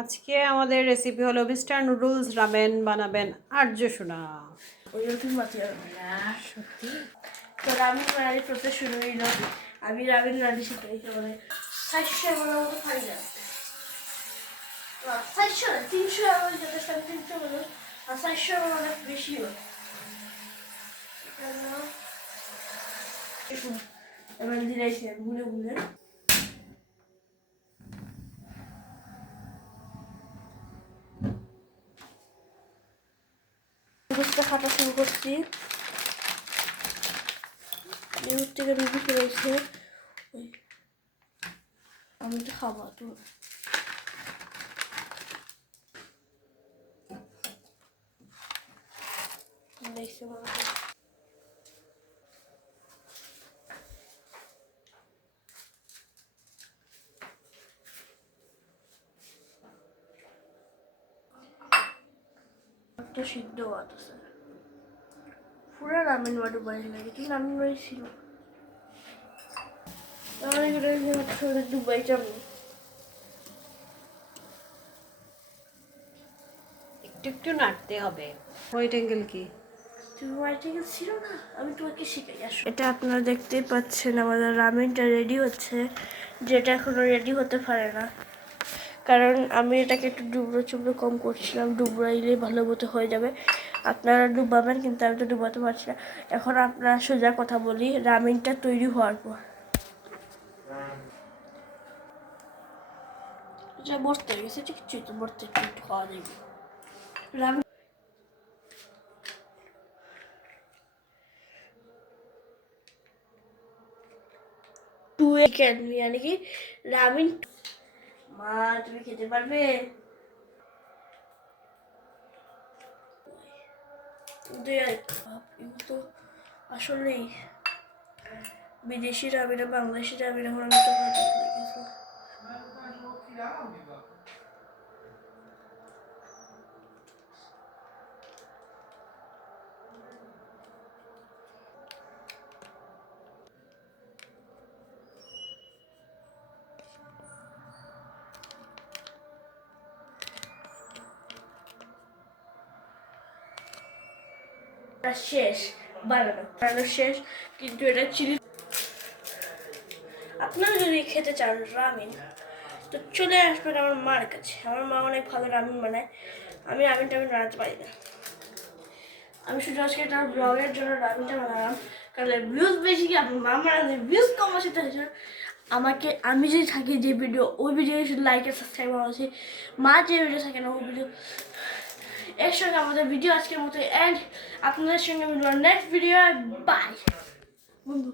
আজকে আমাদের রেসিপি হলো মিস্টার নুডলস রামেন বানাবেন আর্য সোনা। ওই রকম মাছ না সত্যি তো রামেন রান্নার প্রসেস শুরু হইল। আমি রামেন রান্না শিখাইতে মানে 400 মতো খাই না, 400 না 300 আমার যেটা 350 মতো, আর 400 অনেক বেশি হয়। এবার দিয়েছি গুলে গুলে গোস্তা খাটা শুরু করছি। এর থেকে রুবি ফেলেছে, আমি তো খাবো তো দেখছি তো সিদ্ধ আছে পুরো রামেন বাড়ি বাড়ি লাগে, কিন্তু রামেন বাড়ি ছিল দুবাই যাবো। একটু একটু নাড়তে হবে। হোয়াইট অ্যাঙ্গেল কি? ছিল না, আমি তোমাকে শিখাই আসো। এটা আপনারা দেখতেই পাচ্ছেন আমাদের রামেনটা রেডি হচ্ছে, যেটা এখনো রেডি হতে পারে না, কারণ আমি এটাকে একটু ডুবড়ো চুবড়ো কম করছিলাম। ডুবড়াইলে ভালো মতো হয়ে যাবে। আপনারা ডুবাবেন, কিন্তু আমি তো ডুবাতে পারছি না। এখন আপনারা সোজা কথা বলি, রামেনটা তৈরি হওয়ার পর এটা বসতে গেছে, ঠিক তো বসতে একটু খাওয়া যাবে। রামেন টু কেন মানে কি রামেন মা তুমি খেতে পারবে? তো আসলেই বিদেশি রামেন বাংলাদেশি রামেন এখন আমি তো শেষ, বানানো শেষ, কিন্তু এটা চিলি। আপনারা যদি খেতে চান রামেন, তো চলে আসবেন আমার মার কাছে। আমার মা অনেক ভালো রামেন বানায়। আমি রামেন টামেন বানাতে পারি না। আমি শুধু আজকে একটা ব্লগের জন্য রামেনটা বানালাম, কারণ ভিউজ বেশি, কি আপনার মা বানালে ভিউজ কম আসে। আমাকে আমি যদি থাকি যে ভিডিও, ওই ভিডিও শুধু লাইক আর সাবস্ক্রাইব করা আছে। মা যে ভিডিও থাকে না ওই ভিডিও। এর সঙ্গে আমাদের ভিডিও আজকের মতো এন্ড। আপনাদের সঙ্গে মিলব নেক্সট ভিডিও। বাই বন্ধু।